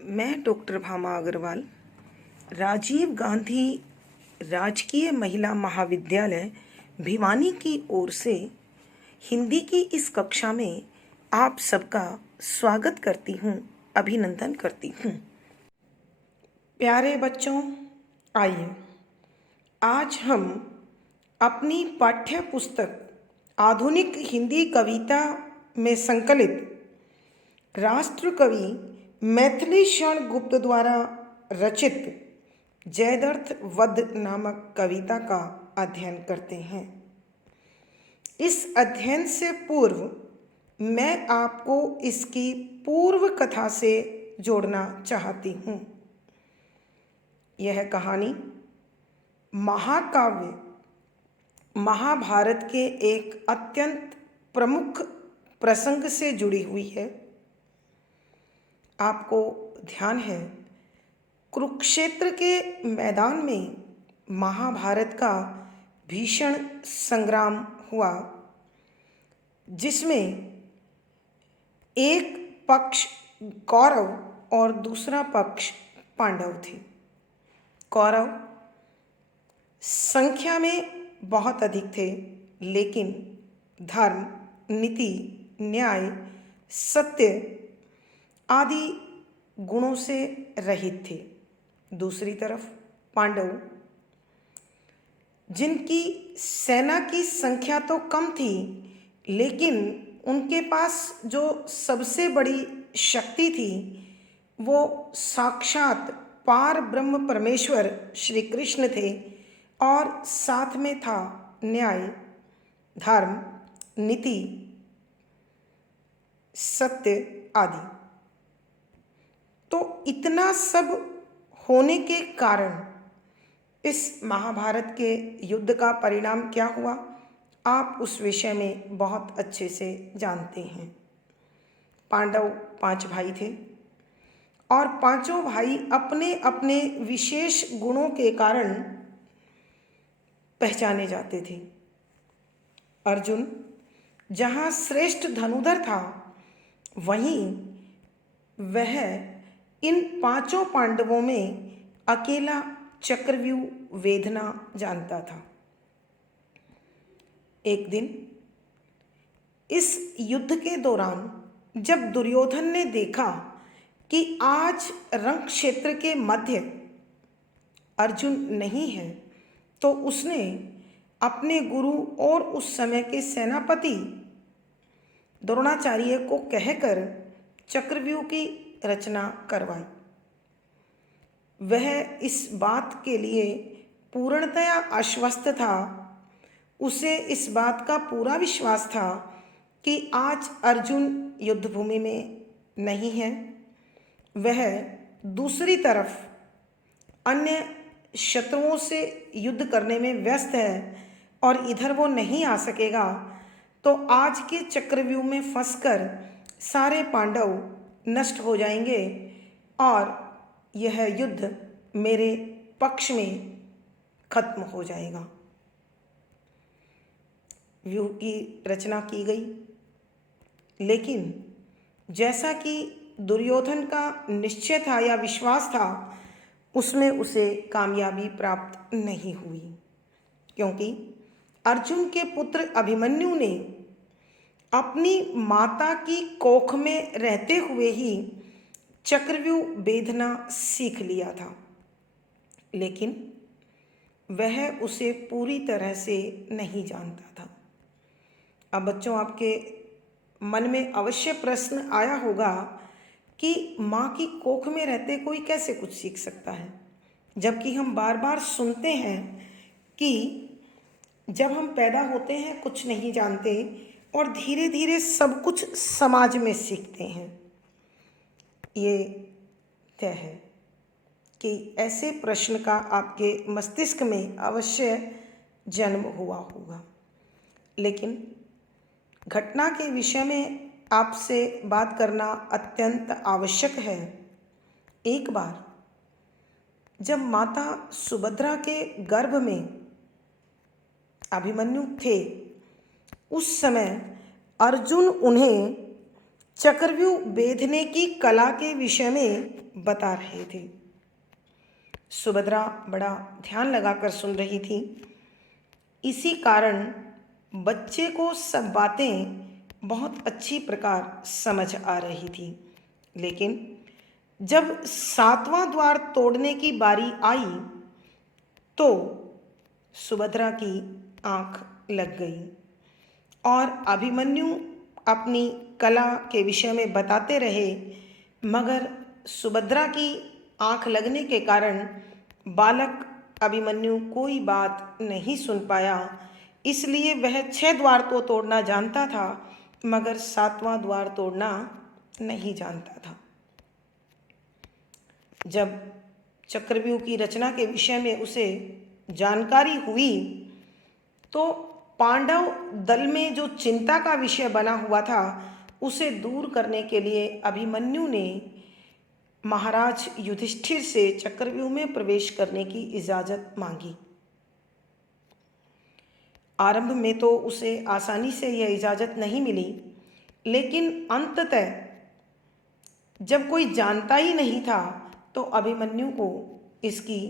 मैं डॉक्टर भामा अग्रवाल राजीव गांधी राजकीय महिला महाविद्यालय भिवानी की ओर से हिंदी की इस कक्षा में आप सबका स्वागत करती हूँ, अभिनंदन करती हूँ। प्यारे बच्चों, आइए आज हम अपनी पाठ्य पुस्तक आधुनिक हिंदी कविता में संकलित राष्ट्र कवि मैथिली शरण गुप्त द्वारा रचित जयद्रथ वध नामक कविता का अध्ययन करते हैं। इस अध्ययन से पूर्व मैं आपको इसकी पूर्व कथा से जोड़ना चाहती हूँ। यह कहानी महाकाव्य महाभारत के एक अत्यंत प्रमुख प्रसंग से जुड़ी हुई है। आपको ध्यान है, कुरुक्षेत्र के मैदान में महाभारत का भीषण संग्राम हुआ, जिसमें एक पक्ष कौरव और दूसरा पक्ष पांडव थे। कौरव संख्या में बहुत अधिक थे, लेकिन धर्म, नीति, न्याय, सत्य आदि गुणों से रहित थे। दूसरी तरफ पांडव, जिनकी सेना की संख्या तो कम थी, लेकिन उनके पास जो सबसे बड़ी शक्ति थी वो साक्षात पार ब्रह्म परमेश्वर श्री कृष्ण थे, और साथ में था न्याय, धर्म, नीति, सत्य आदि। तो इतना सब होने के कारण इस महाभारत के युद्ध का परिणाम क्या हुआ, आप उस विषय में बहुत अच्छे से जानते हैं। पांडव 5 भाई थे और पांचों भाई अपने अपने विशेष गुणों के कारण पहचाने जाते थे। अर्जुन जहाँ श्रेष्ठ धनुधर था, वहीं वह इन 5 पांडवों में अकेला चक्रव्यूह वेधना जानता था। एक दिन इस युद्ध के दौरान जब दुर्योधन ने देखा कि आज रण क्षेत्र के मध्य अर्जुन नहीं है, तो उसने अपने गुरु और उस समय के सेनापति द्रोणाचार्य को कहकर चक्रव्यूह की रचना करवाई। वह इस बात के लिए पूर्णतया आश्वस्त था। उसे इस बात का पूरा विश्वास था कि आज अर्जुन युद्धभूमि में नहीं है, वह दूसरी तरफ अन्य शत्रुओं से युद्ध करने में व्यस्त है और इधर वो नहीं आ सकेगा, तो आज के चक्रव्यूह में फंसकर सारे पांडव नष्ट हो जाएंगे और यह युद्ध मेरे पक्ष में खत्म हो जाएगा। व्यूह की रचना की गई, लेकिन जैसा कि दुर्योधन का निश्चय था या विश्वास था, उसमें उसे कामयाबी प्राप्त नहीं हुई, क्योंकि अर्जुन के पुत्र अभिमन्यु ने अपनी माता की कोख में रहते हुए ही चक्रव्यूह वेधना सीख लिया था, लेकिन वह उसे पूरी तरह से नहीं जानता था। अब बच्चों, आपके मन में अवश्य प्रश्न आया होगा कि माँ की कोख में रहते कोई कैसे कुछ सीख सकता है, जबकि हम बार बार सुनते हैं कि जब हम पैदा होते हैं कुछ नहीं जानते और धीरे धीरे सब कुछ समाज में सीखते हैं। ये तय है कि ऐसे प्रश्न का आपके मस्तिष्क में अवश्य जन्म हुआ होगा, लेकिन घटना के विषय में आपसे बात करना अत्यंत आवश्यक है। एक बार जब माता सुभद्रा के गर्भ में अभिमन्यु थे, उस समय अर्जुन उन्हें चक्रव्यूह बेधने की कला के विषय में बता रहे थे। सुभद्रा बड़ा ध्यान लगाकर सुन रही थी। इसी कारण बच्चे को सब बातें बहुत अच्छी प्रकार समझ आ रही थी। लेकिन जब 7वां द्वार तोड़ने की बारी आई तो सुभद्रा की आंख लग गई और अभिमन्यु अपनी कला के विषय में बताते रहे, मगर सुभद्रा की आंख लगने के कारण बालक अभिमन्यु कोई बात नहीं सुन पाया। इसलिए वह 6 द्वार तो तोड़ना जानता था, मगर 7वां द्वार तोड़ना नहीं जानता था। जब चक्रव्यूह की रचना के विषय में उसे जानकारी हुई तो पांडव दल में जो चिंता का विषय बना हुआ था उसे दूर करने के लिए अभिमन्यु ने महाराज युधिष्ठिर से चक्रव्यूह में प्रवेश करने की इजाज़त मांगी। आरंभ में तो उसे आसानी से यह इजाज़त नहीं मिली, लेकिन अंततः जब कोई जानता ही नहीं था तो अभिमन्यु को इसकी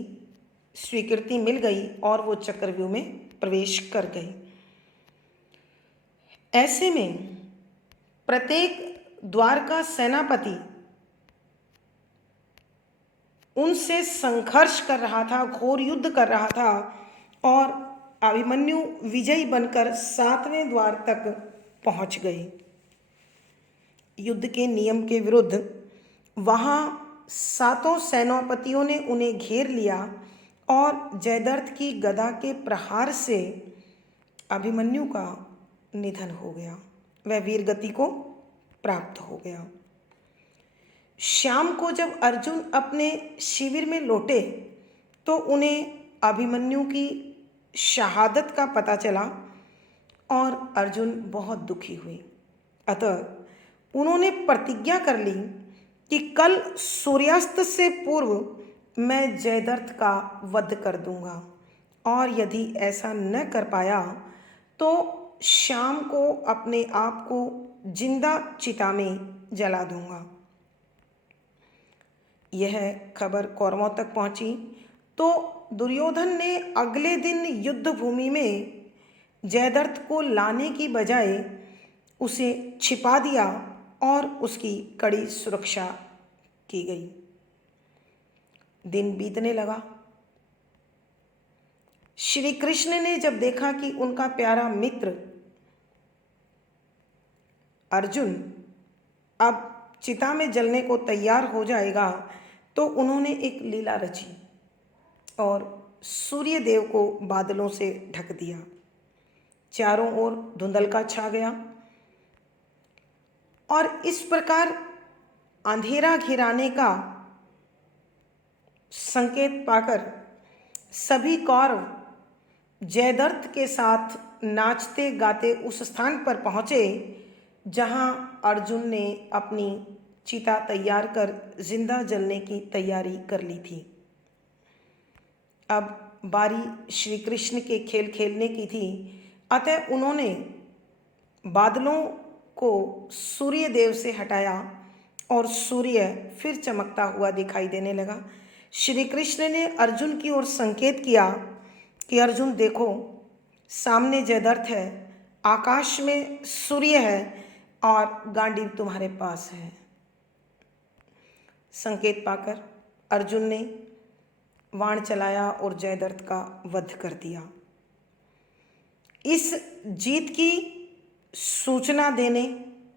स्वीकृति मिल गई और वो चक्रव्यूह में प्रवेश कर गए। ऐसे में प्रत्येक द्वार का सेनापति उनसे संघर्ष कर रहा था, घोर युद्ध कर रहा था और अभिमन्यु विजयी बनकर 7वें द्वार तक पहुंच गए। युद्ध के नियम के विरुद्ध वहां 7 सेनापतियों ने उन्हें घेर लिया और जयद्रथ की गदा के प्रहार से अभिमन्यु का निधन हो गया। वह वीरगति को प्राप्त हो गया। शाम को जब अर्जुन अपने शिविर में लौटे तो उन्हें अभिमन्यु की शहादत का पता चला और अर्जुन बहुत दुखी हुए। अतः उन्होंने प्रतिज्ञा कर ली कि कल सूर्यास्त से पूर्व मैं जयद्रथ का वध कर दूंगा, और यदि ऐसा न कर पाया तो शाम को अपने आप को जिंदा चिता में जला दूंगा। यह खबर कौरवों तक पहुंची तो दुर्योधन ने अगले दिन युद्ध भूमि में जयद्रथ को लाने की बजाय उसे छिपा दिया और उसकी कड़ी सुरक्षा की गई। दिन बीतने लगा। श्री कृष्ण ने जब देखा कि उनका प्यारा मित्र अर्जुन अब चिता में जलने को तैयार हो जाएगा तो उन्होंने एक लीला रची और सूर्य देव को बादलों से ढक दिया। चारों ओर धुंधलका छा गया और इस प्रकार अंधेरा घिराने का संकेत पाकर सभी कौरव जयद्रथ के साथ नाचते गाते उस स्थान पर पहुँचे जहाँ अर्जुन ने अपनी चिता तैयार कर जिंदा जलने की तैयारी कर ली थी। अब बारी श्री कृष्ण के खेल खेलने की थी, अतः उन्होंने बादलों को सूर्य देव से हटाया और सूर्य फिर चमकता हुआ दिखाई देने लगा। श्री कृष्ण ने अर्जुन की ओर संकेत किया कि अर्जुन देखो, सामने जयद्रथ है, आकाश में सूर्य है और गांडीव तुम्हारे पास है। संकेत पाकर अर्जुन ने बाण चलाया और जयद्रथ का वध कर दिया। इस जीत की सूचना देने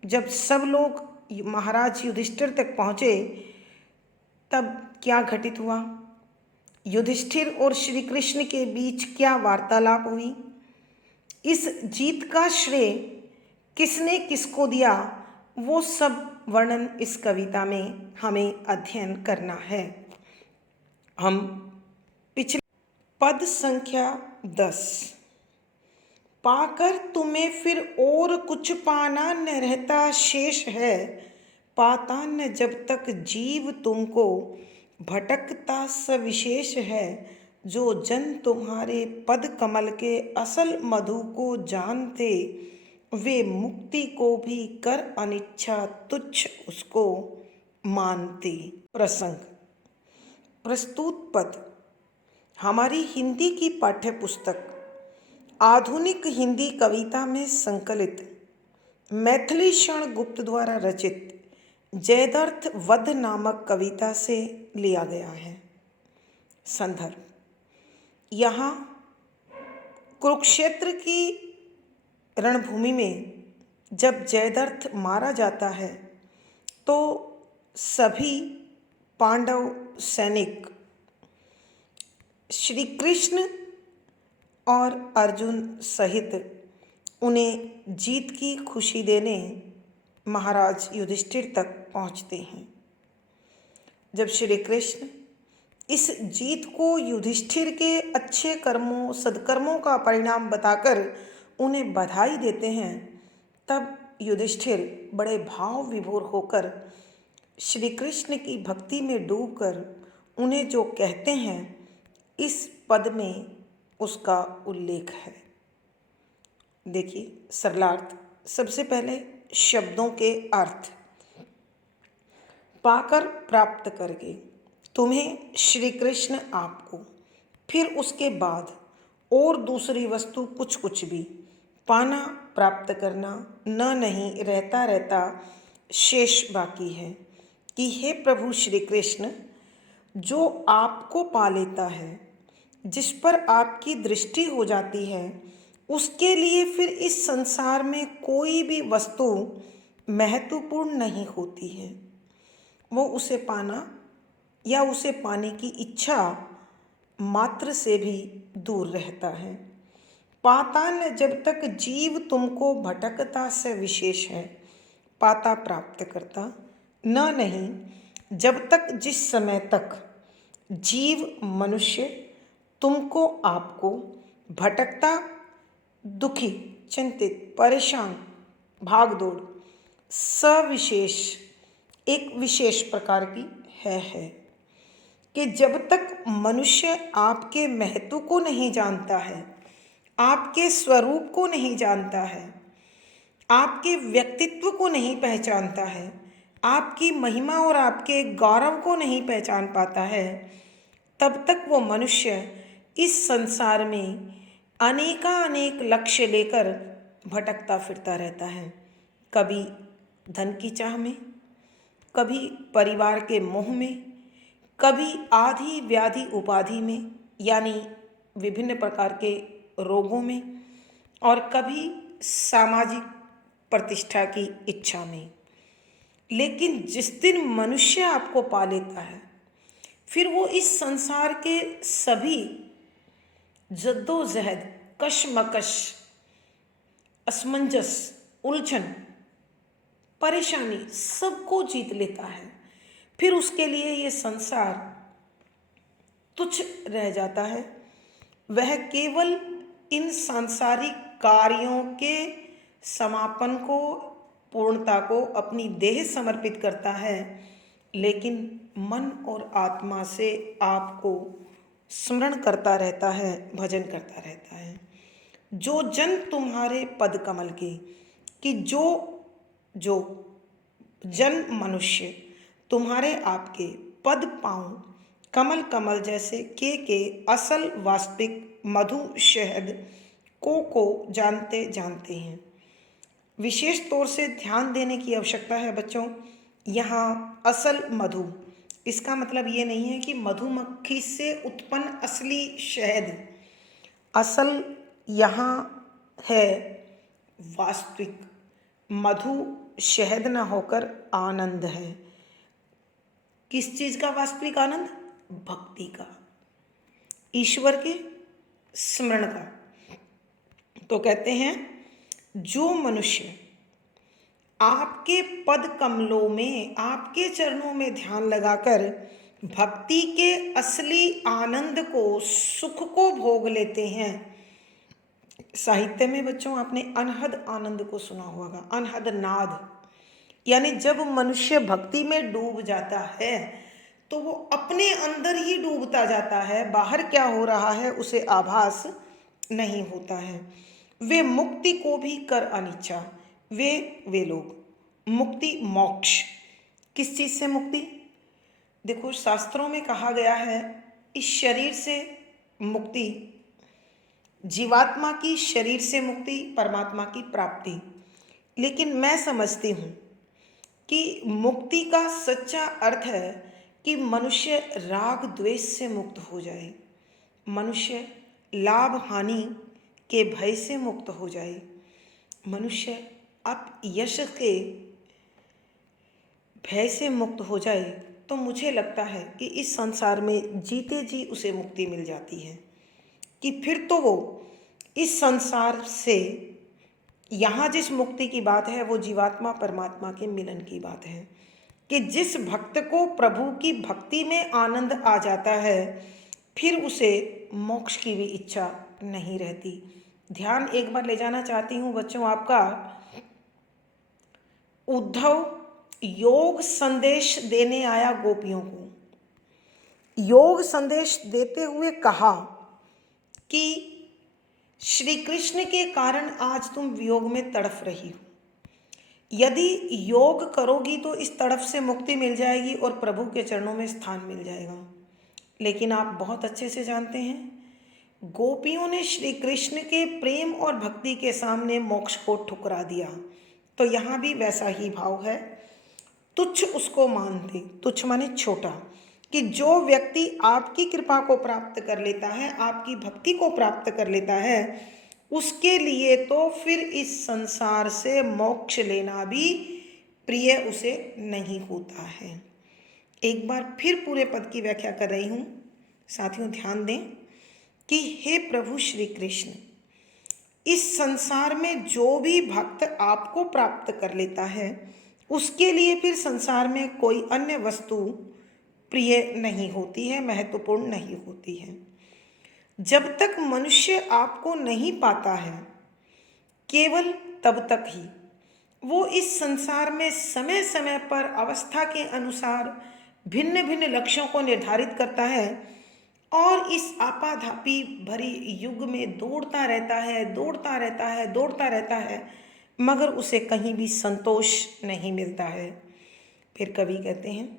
जब सब लोग महाराज युधिष्ठिर तक पहुँचे तब क्या घटित हुआ, युधिष्ठिर और श्री कृष्ण के बीच क्या वार्तालाप हुई, इस जीत का श्रेय किसने किसको दिया, वो सब वर्णन इस कविता में हमें अध्ययन करना है। हम पिछले पद संख्या 10, पाकर तुम्हें फिर और कुछ पाना न रहता शेष है, पाता न जब तक जीव तुमको भटकता सविशेष है, जो जन तुम्हारे पद कमल के असल मधु को जानते वे मुक्ति को भी कर अनिच्छा तुच्छ उसको मानते। प्रसंग। प्रस्तुत पद हमारी हिंदी की पाठ्य पुस्तक आधुनिक हिंदी कविता में संकलित मैथिली क्षण गुप्त द्वारा रचित जयद्रथ वध नामक कविता से लिया गया है। संदर्भ। यहाँ कुरुक्षेत्र की रणभूमि में जब जयद्रथ मारा जाता है तो सभी पांडव सैनिक श्री कृष्ण और अर्जुन सहित उन्हें जीत की खुशी देने महाराज युधिष्ठिर तक पहुंचते हैं। जब श्री कृष्ण इस जीत को युधिष्ठिर के अच्छे कर्मों सद्कर्मों का परिणाम बताकर उन्हें बधाई देते हैं, तब युधिष्ठिर बड़े भाव विभोर होकर श्री कृष्ण की भक्ति में डूबकर उन्हें जो कहते हैं, इस पद में उसका उल्लेख है। देखिए सरलार्थ। सबसे पहले शब्दों के अर्थ। पाकर प्राप्त करके, तुम्हें श्री कृष्ण आपको, फिर उसके बाद और दूसरी वस्तु कुछ कुछ भी, पाना प्राप्त करना, न नहीं रहता रहता शेष बाकी है कि हे प्रभु श्री कृष्ण, जो आपको पा लेता है, जिस पर आपकी दृष्टि हो जाती है, उसके लिए फिर इस संसार में कोई भी वस्तु महत्वपूर्ण नहीं होती है। वो उसे पाना या उसे पाने की इच्छा मात्र से भी दूर रहता है। पाता न जब तक जीव तुमको भटकता से विशेष है, पाता प्राप्त करता न नहीं जब तक जिस समय तक जीव मनुष्य तुमको आपको भटकता, दुखी, चिंतित, परेशान, भागदौड़, सविशेष एक विशेष प्रकार की है कि जब तक मनुष्य आपके महत्व को नहीं जानता है, आपके स्वरूप को नहीं जानता है, आपके व्यक्तित्व को नहीं पहचानता है, आपकी महिमा और आपके गौरव को नहीं पहचान पाता है, तब तक वो मनुष्य इस संसार में अनेक लक्ष्य लेकर भटकता फिरता रहता है। कभी धन की चाह में, कभी परिवार के मोह में, कभी आधि व्याधि उपाधि में यानी विभिन्न प्रकार के रोगों में, और कभी सामाजिक प्रतिष्ठा की इच्छा में। लेकिन जिस दिन मनुष्य आपको पा लेता है, फिर वो इस संसार के सभी जद्दोजहद, कशमकश, असमंजस, उलझन, परेशानी सबको जीत लेता है। फिर उसके लिए ये संसार तुच्छ रह जाता है। वह केवल इन सांसारिक कार्यों के समापन को, पूर्णता को अपनी देह समर्पित करता है, लेकिन मन और आत्मा से आपको स्मरण करता रहता है, भजन करता रहता है। जो जन तुम्हारे पद कमल के, कि जो जन मनुष्य तुम्हारे आपके पद पाँव कमल कमल जैसे के असल वास्तविक मधु शहद को जानते जानते हैं। विशेष तौर से ध्यान देने की आवश्यकता है बच्चों। यहाँ असल मधु, इसका मतलब ये नहीं है कि मधुमक्खी से उत्पन्न असली शहद। असल यहाँ है वास्तविक मधु, शहद न होकर आनंद है। किस चीज़ का वास्तविक आनंद? भक्ति का, ईश्वर के स्मरण का। तो कहते हैं जो मनुष्य आपके पद कमलों में, आपके चरणों में ध्यान लगाकर भक्ति के असली आनंद को, सुख को भोग लेते हैं। साहित्य में बच्चों आपने अनहद आनंद को सुना होगा, अनहद नाद, यानी जब मनुष्य भक्ति में डूब जाता है तो वो अपने अंदर ही डूबता जाता है, बाहर क्या हो रहा है उसे आभास नहीं होता है। वे मुक्ति को भी कर अनिच्छा। वे लोग मुक्ति, मोक्ष, किस चीज से मुक्ति? देखो, शास्त्रों में कहा गया है इस शरीर से मुक्ति, जीवात्मा की शरीर से मुक्ति, परमात्मा की प्राप्ति। लेकिन मैं समझती हूँ कि मुक्ति का सच्चा अर्थ है कि मनुष्य राग द्वेष से मुक्त हो जाए, मनुष्य लाभ हानि के भय से मुक्त हो जाए, मनुष्य अपयश के भय से मुक्त हो जाए। तो मुझे लगता है कि इस संसार में जीते जी उसे मुक्ति मिल जाती है, कि फिर तो वो इस संसार से, यहाँ जिस मुक्ति की बात है वो जीवात्मा परमात्मा के मिलन की बात है, कि जिस भक्त को प्रभु की भक्ति में आनंद आ जाता है फिर उसे मोक्ष की भी इच्छा नहीं रहती। ध्यान एक बार ले जाना चाहती हूँ बच्चों आपका, उद्धव योग संदेश देने आया गोपियों को। योग संदेश देते हुए कहा कि श्री कृष्ण के कारण आज तुम वियोग में तड़फ रही हो, यदि योग करोगी तो इस तड़फ से मुक्ति मिल जाएगी और प्रभु के चरणों में स्थान मिल जाएगा। लेकिन आप बहुत अच्छे से जानते हैं गोपियों ने श्री कृष्ण के प्रेम और भक्ति के सामने मोक्ष को ठुकरा दिया। तो यहाँ भी वैसा ही भाव है, तुच्छ उसको मानते, तुच्छ माने छोटा, कि जो व्यक्ति आपकी कृपा को प्राप्त कर लेता है, आपकी भक्ति को प्राप्त कर लेता है, उसके लिए तो फिर इस संसार से मोक्ष लेना भी प्रिय उसे नहीं होता है। एक बार फिर पूरे पद की व्याख्या कर रही हूँ, साथियों ध्यान दें कि हे प्रभु श्री कृष्ण, इस संसार में जो भी भक्त आपको प्राप्त कर लेता है उसके लिए फिर संसार में कोई अन्य वस्तु प्रिय नहीं होती है, महत्वपूर्ण नहीं होती है। जब तक मनुष्य आपको नहीं पाता है केवल तब तक ही वो इस संसार में समय समय पर अवस्था के अनुसार भिन्न भिन्न लक्ष्यों को निर्धारित करता है और इस आपाधापी भरी युग में दौड़ता रहता है, मगर उसे कहीं भी संतोष नहीं मिलता है। फिर कवि कहते हैं,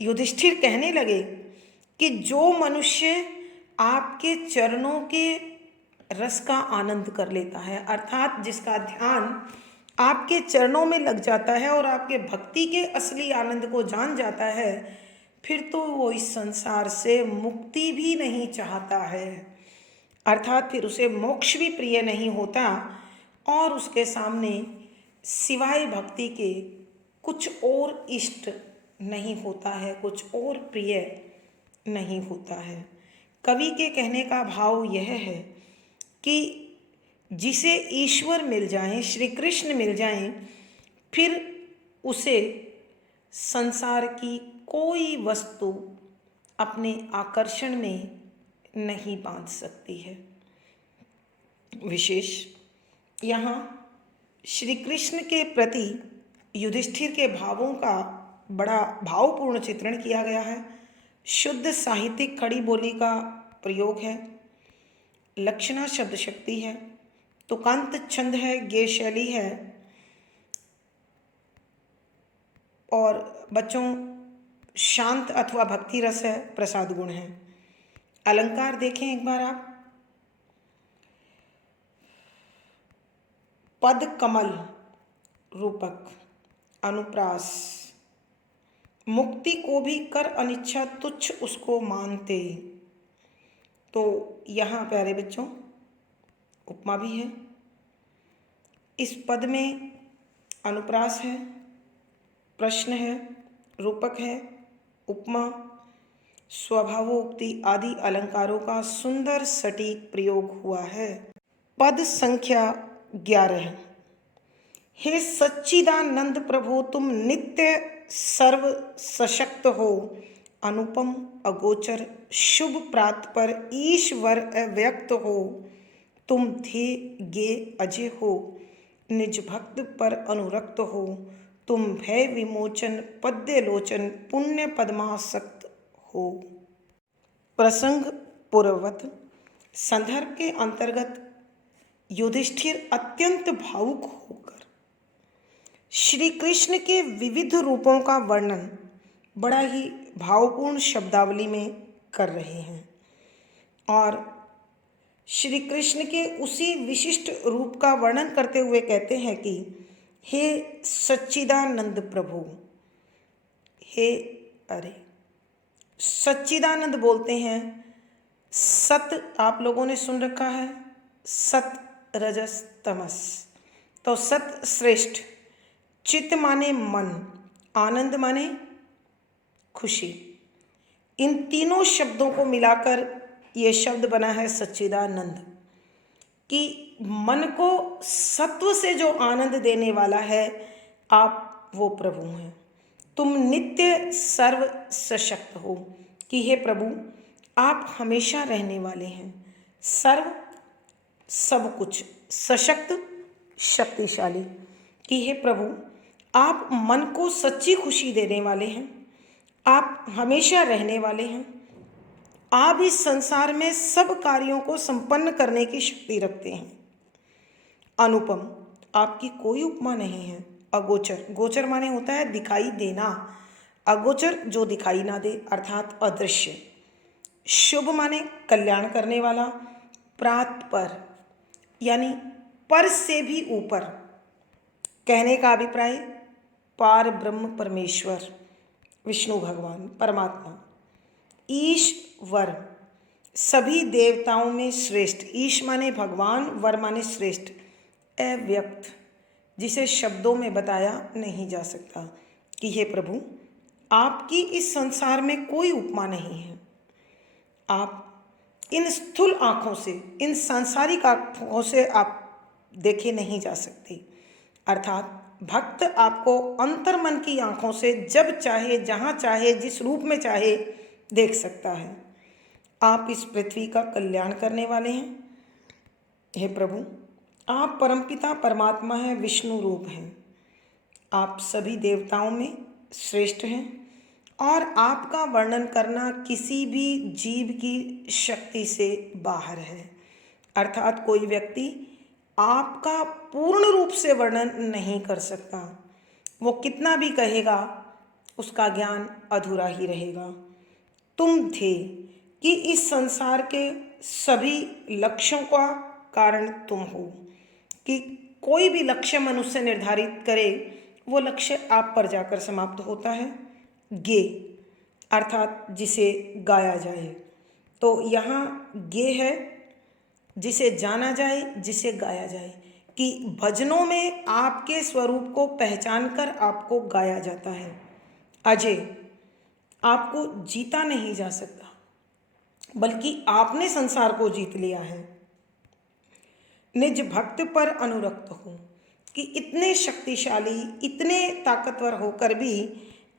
युधिष्ठिर कहने लगे कि जो मनुष्य आपके चरणों के रस का आनंद कर लेता है, अर्थात जिसका ध्यान आपके चरणों में लग जाता है और आपके भक्ति के असली आनंद को जान जाता है, फिर तो वो इस संसार से मुक्ति भी नहीं चाहता है, अर्थात फिर उसे मोक्ष भी प्रिय नहीं होता और उसके सामने सिवाय भक्ति के कुछ और इष्ट नहीं होता है, कुछ और प्रिय नहीं होता है। कवि के कहने का भाव यह है कि जिसे ईश्वर मिल जाएं, श्री कृष्ण मिल जाएं, फिर उसे संसार की कोई वस्तु अपने आकर्षण में नहीं बांध सकती है। विशेष यहाँ श्री कृष्ण के प्रति युधिष्ठिर के भावों का बड़ा भावपूर्ण चित्रण किया गया है। शुद्ध साहित्यिक खड़ी बोली का प्रयोग है, लक्षणा शब्द शक्ति है, तुकांत छंद है, गेय शैली है और बच्चों शांत अथवा भक्ति रस है, प्रसाद गुण है। अलंकार देखें एक बार आप, पद कमल, रूपक, अनुप्रास, मुक्ति को भी कर अनिच्छा, तुच्छ उसको मानते। तो यहाँ प्यारे बच्चों उपमा भी है, इस पद में अनुप्रास है, प्रश्न है, रूपक है, उपमा, स्वभावोक्ति आदि अलंकारों का सुंदर सटीक प्रयोग हुआ है। पद संख्या 11। हे सच्चिदानंद प्रभु, तुम नित्य सर्व सशक्त हो, अनुपम अगोचर शुभ प्रात पर ईश्वर अव्यक्त हो, तुम ध्येय गे अजय हो, निज भक्त पर अनुरक्त हो, तुम भय विमोचन पद्य लोचन पुण्य पद्मासक्त हो। प्रसंग पूर्ववत संदर्भ के अंतर्गत युधिष्ठिर अत्यंत भावुक होकर श्री कृष्ण के विविध रूपों का वर्णन बड़ा ही भावपूर्ण शब्दावली में कर रहे हैं और श्री कृष्ण के उसी विशिष्ट रूप का वर्णन करते हुए कहते हैं कि हे सच्चिदानंद प्रभु, हे अरे सच्चिदानंद बोलते हैं। सत आप लोगों ने सुन रखा है, सत रजस तमस, तो सत श्रेष्ठ, चित्त माने मन, आनंद माने खुशी। इन तीनों शब्दों को मिलाकर ये शब्द बना है सच्चिदानंद, कि मन को सत्व से जो आनंद देने वाला है आप वो प्रभु हैं। तुम नित्य सर्व सशक्त हो, कि हे प्रभु आप हमेशा रहने वाले हैं, सर्व सब कुछ, सशक्त शक्तिशाली, कि हे प्रभु आप मन को सच्ची खुशी देने वाले हैं, आप हमेशा रहने वाले हैं, आप इस संसार में सब कार्यों को संपन्न करने की शक्ति रखते हैं। अनुपम, आपकी कोई उपमा नहीं है। अगोचर, गोचर माने होता है दिखाई देना, अगोचर जो दिखाई ना दे अर्थात अदृश्य। शुभ माने कल्याण करने वाला, प्रात पर यानी पर से भी ऊपर, कहने का अभिप्राय पार ब्रह्म परमेश्वर विष्णु भगवान परमात्मा। ईश्वर, सभी देवताओं में श्रेष्ठ, ईश माने भगवान, वर माने श्रेष्ठ, अव्यक्त, जिसे शब्दों में बताया नहीं जा सकता, कि हे प्रभु आपकी इस संसार में कोई उपमा नहीं है। आप इन स्थूल आँखों से, इन सांसारिक आँखों से आप देखे नहीं जा सकते, अर्थात भक्त आपको अंतर्मन की आँखों से जब चाहे, जहाँ चाहे, जिस रूप में चाहे देख सकता है। आप इस पृथ्वी का कल्याण करने वाले हैं। हे प्रभु आप परमपिता परमात्मा हैं, विष्णु रूप हैं, आप सभी देवताओं में श्रेष्ठ हैं और आपका वर्णन करना किसी भी जीव की शक्ति से बाहर है, अर्थात कोई व्यक्ति आपका पूर्ण रूप से वर्णन नहीं कर सकता। वो कितना भी कहेगा उसका ज्ञान अधूरा ही रहेगा। तुम थे कि इस संसार के सभी लक्ष्यों का कारण तुम हो, कि कोई भी लक्ष्य मनुष्य निर्धारित करे वो लक्ष्य आप पर जाकर समाप्त होता है। गे अर्थात जिसे गाया जाए, तो यहाँ गे है जिसे जाना जाए, जिसे गाया जाए, कि भजनों में आपके स्वरूप को पहचान कर आपको गाया जाता है। अजय, आपको जीता नहीं जा सकता बल्कि आपने संसार को जीत लिया है। निज भक्त पर अनुरक्त हो, कि इतने शक्तिशाली, इतने ताकतवर होकर भी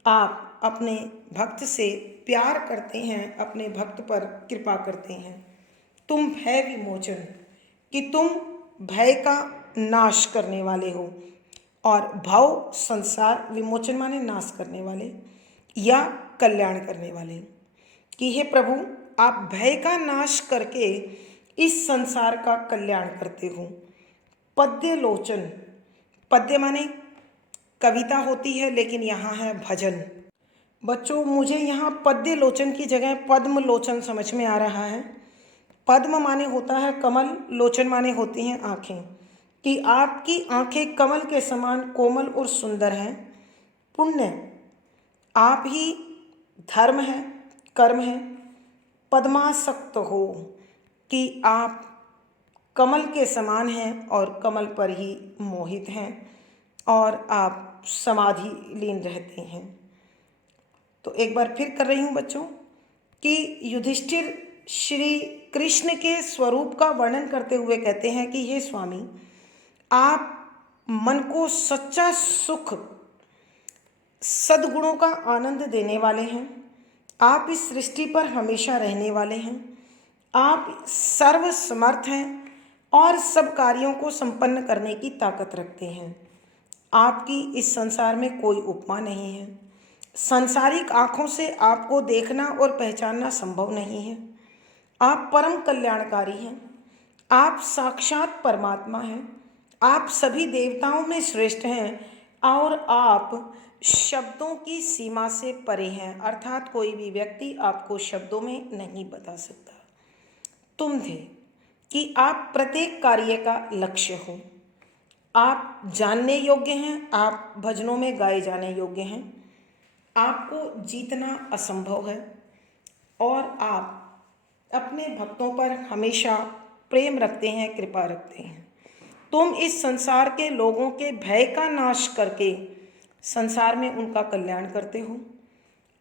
आप अपने भक्त से प्यार करते हैं, अपने भक्त पर कृपा करते हैं। तुम भय विमोचन, कि तुम भय का नाश करने वाले हो, और भव संसार, विमोचन माने नाश करने वाले या कल्याण करने वाले, कि हे प्रभु आप भय का नाश करके इस संसार का कल्याण करते हो। पद्य लोचन, पद्य माने कविता होती है लेकिन यहाँ है भजन। बच्चों मुझे यहाँ पद्य लोचन की जगह पद्म लोचन समझ में आ रहा है। पद्म माने होता है कमल, लोचन माने होती हैं आँखें, कि आपकी आँखें कमल के समान कोमल और सुंदर हैं। पुण्य, आप ही धर्म है, कर्म है। पद्मासक्त हो, कि आप कमल के समान हैं और कमल पर ही मोहित हैं और आप समाधि लीन रहते हैं। तो एक बार फिर कर रही हूँ बच्चों, कि युधिष्ठिर श्री कृष्ण के स्वरूप का वर्णन करते हुए कहते हैं कि हे स्वामी आप मन को सच्चा सुख, सद्गुणों का आनंद देने वाले हैं, आप इस सृष्टि पर हमेशा रहने वाले हैं, आप सर्वसमर्थ हैं और सब कार्यों को संपन्न करने की ताकत रखते हैं। आपकी इस संसार में कोई उपमा नहीं है। सांसारिक आँखों से आपको देखना और पहचानना संभव नहीं है। आप परम कल्याणकारी हैं। आप साक्षात परमात्मा हैं, आप सभी देवताओं में श्रेष्ठ हैं और आप शब्दों की सीमा से परे हैं, अर्थात कोई भी व्यक्ति आपको शब्दों में नहीं बता सकता। तुम थे कि आप प्रत्येक कार्य का लक्ष्य हो, आप जानने योग्य हैं, आप भजनों में गाए जाने योग्य हैं, आपको जीतना असंभव है और आप अपने भक्तों पर हमेशा प्रेम रखते हैं, कृपा रखते हैं। तुम इस संसार के लोगों के भय का नाश करके संसार में उनका कल्याण करते हो।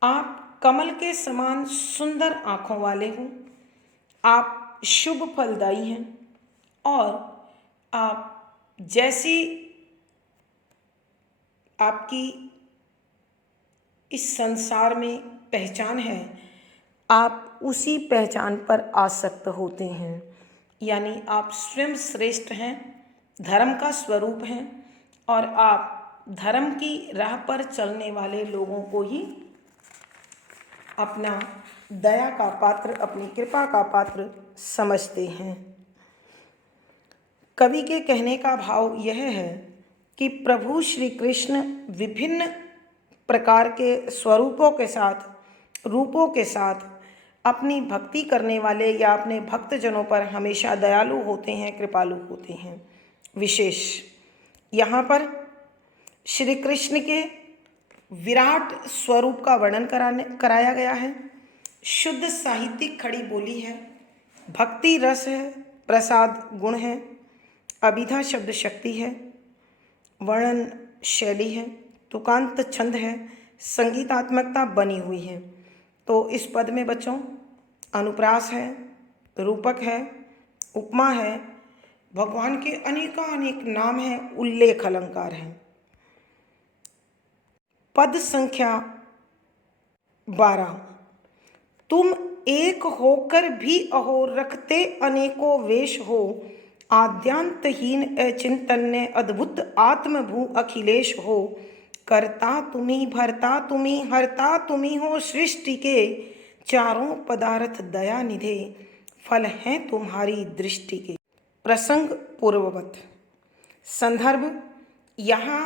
आप कमल के समान सुंदर आँखों वाले हो, आप शुभ फलदायी हैं और आप जैसी आपकी इस संसार में पहचान है, आप उसी पहचान पर आसक्त होते हैं। यानी आप स्वयं श्रेष्ठ हैं, धर्म का स्वरूप हैं और आप धर्म की राह पर चलने वाले लोगों को ही अपना दया का पात्र, अपनी कृपा का पात्र समझते हैं। कवि के कहने का भाव यह है कि प्रभु श्री कृष्ण विभिन्न प्रकार के स्वरूपों के साथ, रूपों के साथ अपनी भक्ति करने वाले या अपने भक्तजनों पर हमेशा दयालु होते हैं, कृपालु होते हैं। विशेष यहाँ पर श्री कृष्ण के विराट स्वरूप का वर्णन कराया गया है। शुद्ध साहित्यिक खड़ी बोली है, भक्ति रस है, प्रसाद गुण है, अभिधा शब्द शक्ति है, वर्णन शैली है, तुकांत छंद है, संगीतात्मकता बनी हुई है। तो इस पद में बच्चों अनुप्रास है, रूपक है, उपमा है, भगवान के अनेकानेक नाम हैं, उल्लेख अलंकार हैं। पद संख्या 12। तुम एक होकर भी अहो, रखते अनेकों वेश हो, आद्यांतहीन अचिंतन्य अद्भुत आत्मभू अखिलेश हो, करता तुम्ही, भरता तुम्ही, हरता तुम्ही हो, सृष्टि के चारों पदार्थ दया निधे, फल हैं तुम्हारी दृष्टि के। प्रसंग पूर्ववत। संदर्भ यहाँ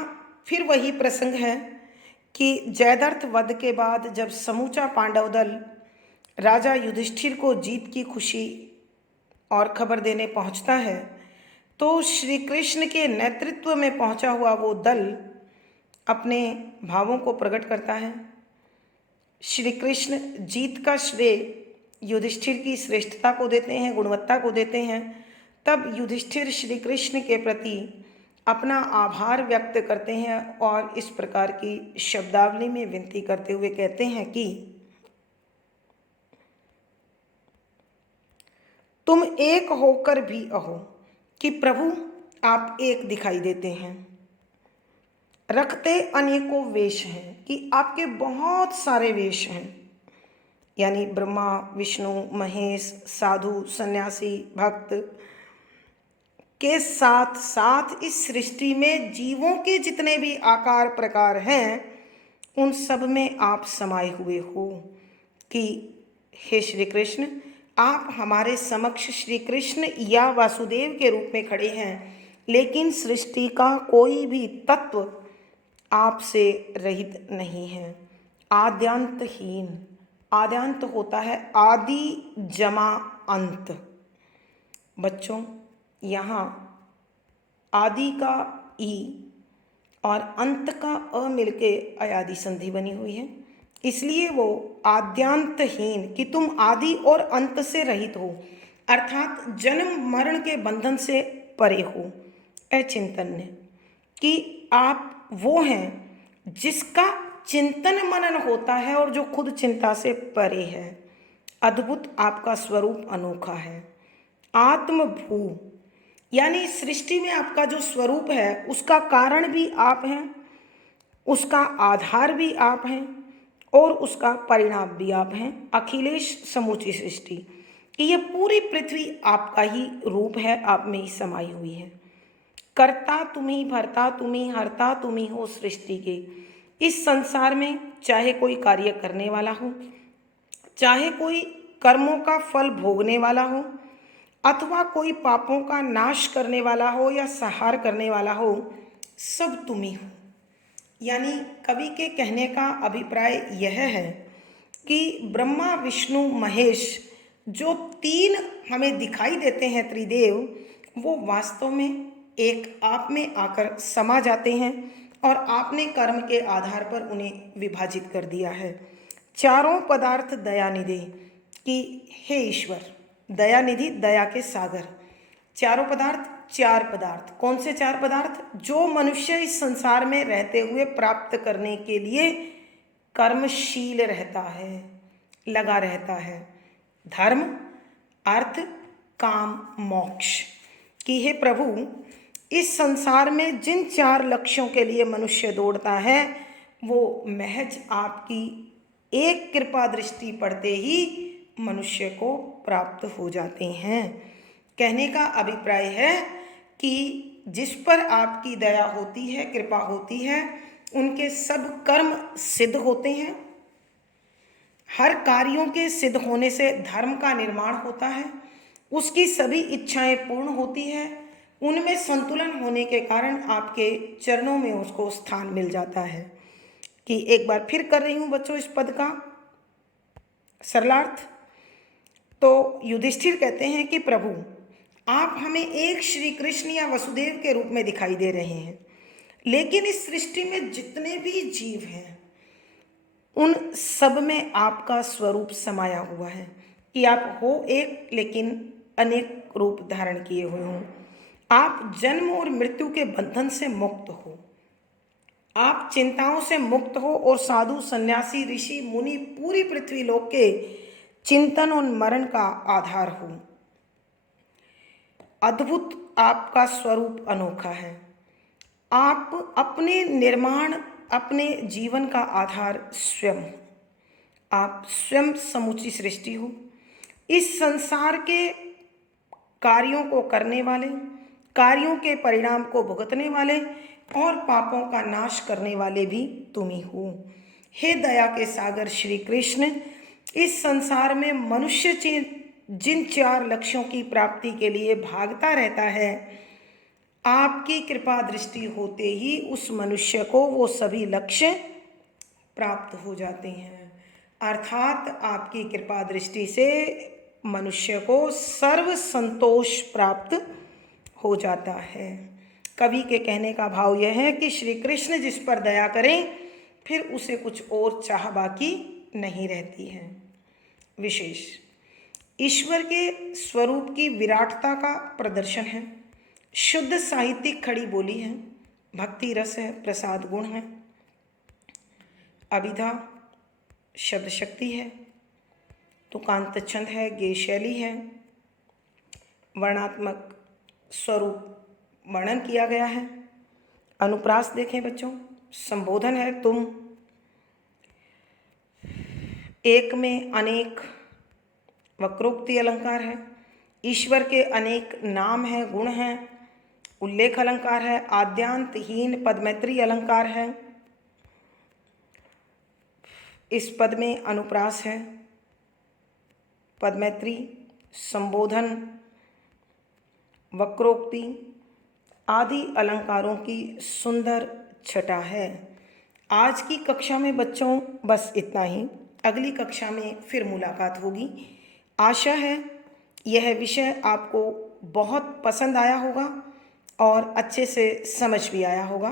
फिर वही प्रसंग है कि जयद्रथ वध के बाद जब समूचा पांडव दल राजा युधिष्ठिर को जीत की खुशी और खबर देने पहुंचता है, तो श्री कृष्ण के नेतृत्व में पहुंचा हुआ वो दल अपने भावों को प्रकट करता है। श्री कृष्ण जीत का श्रेय युधिष्ठिर की श्रेष्ठता को देते हैं, गुणवत्ता को देते हैं। तब युधिष्ठिर श्री कृष्ण के प्रति अपना आभार व्यक्त करते हैं और इस प्रकार की शब्दावली में विनती करते हुए कहते हैं कि तुम एक होकर भी अहो, कि प्रभु आप एक दिखाई देते हैं, रखते अनेकों वेश हैं, कि आपके बहुत सारे वेश हैं, यानी ब्रह्मा, विष्णु, महेश, साधु, सन्यासी, भक्त के साथ साथ इस सृष्टि में जीवों के जितने भी आकार प्रकार हैं, उन सब में आप समाये हुए हो। कि हे श्री कृष्ण, आप हमारे समक्ष श्री कृष्ण या वासुदेव के रूप में खड़े हैं, लेकिन सृष्टि का कोई भी तत्व आपसे रहित नहीं है। आद्यांतहीन, आद्यांत होता है आदि जमा अंत। बच्चों यहाँ आदि का ई और अंत का अ मिलके अयादि संधि बनी हुई है, इसलिए वो आद्यांतहीन, कि तुम आदि और अंत से रहित हो, अर्थात जन्म मरण के बंधन से परे हो। अचिंतन्य, कि आप वो हैं जिसका चिंतन मनन होता है और जो खुद चिंता से परे है। अद्भुत, आपका स्वरूप अनोखा है। आत्मभू, यानी सृष्टि में आपका जो स्वरूप है उसका कारण भी आप हैं, उसका आधार भी आप हैं और उसका परिणाम भी आप हैं। अखिलेश, समूची सृष्टि, कि ये पूरी पृथ्वी आपका ही रूप है, आप में ही समाई हुई है। करता तुम्ही, भरता तुम्ही, हरता तुम्ही हो सृष्टि के। इस संसार में चाहे कोई कार्य करने वाला हो, चाहे कोई कर्मों का फल भोगने वाला हो, अथवा कोई पापों का नाश करने वाला हो या संहार करने वाला हो, सब तुम ही हो। यानी कवि के कहने का अभिप्राय यह है कि ब्रह्मा विष्णु महेश जो तीन हमें दिखाई देते हैं त्रिदेव, वो वास्तव में एक आप में आकर समा जाते हैं और आपने कर्म के आधार पर उन्हें विभाजित कर दिया है। चारों पदार्थ दयानिधि कि हे ईश्वर, दयानिधि दया के सागर। चारों पदार्थ, चार पदार्थ, कौन से चार पदार्थ? जो मनुष्य इस संसार में रहते हुए प्राप्त करने के लिए कर्मशील रहता है, लगा रहता है। धर्म, अर्थ, काम, मोक्ष। कि हे प्रभु, इस संसार में जिन चार लक्ष्यों के लिए मनुष्य दौड़ता है, वो महज आपकी एक कृपा दृष्टि पड़ते ही मनुष्य को प्राप्त हो जाते हैं। कहने का अभिप्राय है कि जिस पर आपकी दया होती है, कृपा होती है, उनके सब कर्म सिद्ध होते हैं। हर कार्यों के सिद्ध होने से धर्म का निर्माण होता है, उसकी सभी इच्छाएं पूर्ण होती है, उनमें संतुलन होने के कारण आपके चरणों में उसको स्थान मिल जाता है। कि एक बार फिर कर रही हूँ बच्चों इस पद का सरलार्थ। तो युधिष्ठिर कहते हैं कि प्रभु, आप हमें एक श्री कृष्ण या वसुदेव के रूप में दिखाई दे रहे हैं, लेकिन इस सृष्टि में जितने भी जीव हैं उन सब में आपका स्वरूप समाया हुआ है। कि आप हो एक लेकिन अनेक रूप धारण किए हुए हों। आप जन्म और मृत्यु के बंधन से मुक्त हो, आप चिंताओं से मुक्त हो और साधु सन्यासी ऋषि मुनि पूरी पृथ्वी लोक के चिंतन और मरण का आधार हो। अद्भुत आपका स्वरूप अनोखा है। आप अपने निर्माण, अपने जीवन का आधार स्वयं हो। आप स्वयं समूची सृष्टि हो। इस संसार के कार्यों को करने वाले, कार्यों के परिणाम को भुगतने वाले और पापों का नाश करने वाले भी तुम ही हो। हे दया के सागर श्री कृष्ण, इस संसार में मनुष्य जिन चार लक्ष्यों की प्राप्ति के लिए भागता रहता है, आपकी कृपा दृष्टि होते ही उस मनुष्य को वो सभी लक्ष्य प्राप्त हो जाते हैं। अर्थात आपकी कृपा दृष्टि से मनुष्य को सर्व संतोष प्राप्त हो जाता है। कवि के कहने का भाव यह है कि श्री कृष्ण जिस पर दया करें, फिर उसे कुछ और चाह बाकी नहीं रहती है। विशेष ईश्वर के स्वरूप की विराटता का प्रदर्शन है। शुद्ध साहित्यिक खड़ी बोली है, भक्ति रस है, प्रसाद गुण है, अभिधा शब्द शक्ति है, तुकांत छंद है, गेय शैली है, वर्णात्मक स्वरूप वर्णन किया गया है। अनुप्रास देखें बच्चों, संबोधन है तुम, एक में अनेक वक्रोक्ति अलंकार है, ईश्वर के अनेक नाम हैं, गुण हैं, उल्लेख अलंकार है, आद्यांतहीन पदमैत्री अलंकार है। इस पद में अनुप्रास है, पदमैत्री, संबोधन, वक्रोक्ति आदि अलंकारों की सुंदर छटा है। आज की कक्षा में बच्चों बस इतना ही। अगली कक्षा में फिर मुलाकात होगी। आशा है यह विषय आपको बहुत पसंद आया होगा और अच्छे से समझ भी आया होगा।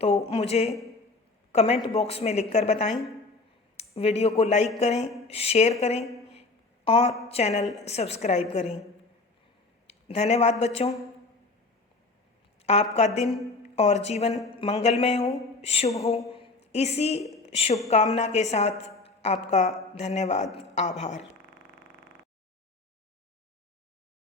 तो मुझे कमेंट बॉक्स में लिखकर बताएं। वीडियो को लाइक करें, शेयर करें और चैनल सब्सक्राइब करें। धन्यवाद बच्चों। आपका दिन और जीवन मंगलमय हो, शुभ हो। इसी शुभकामना के साथ आपका धन्यवाद, आभार।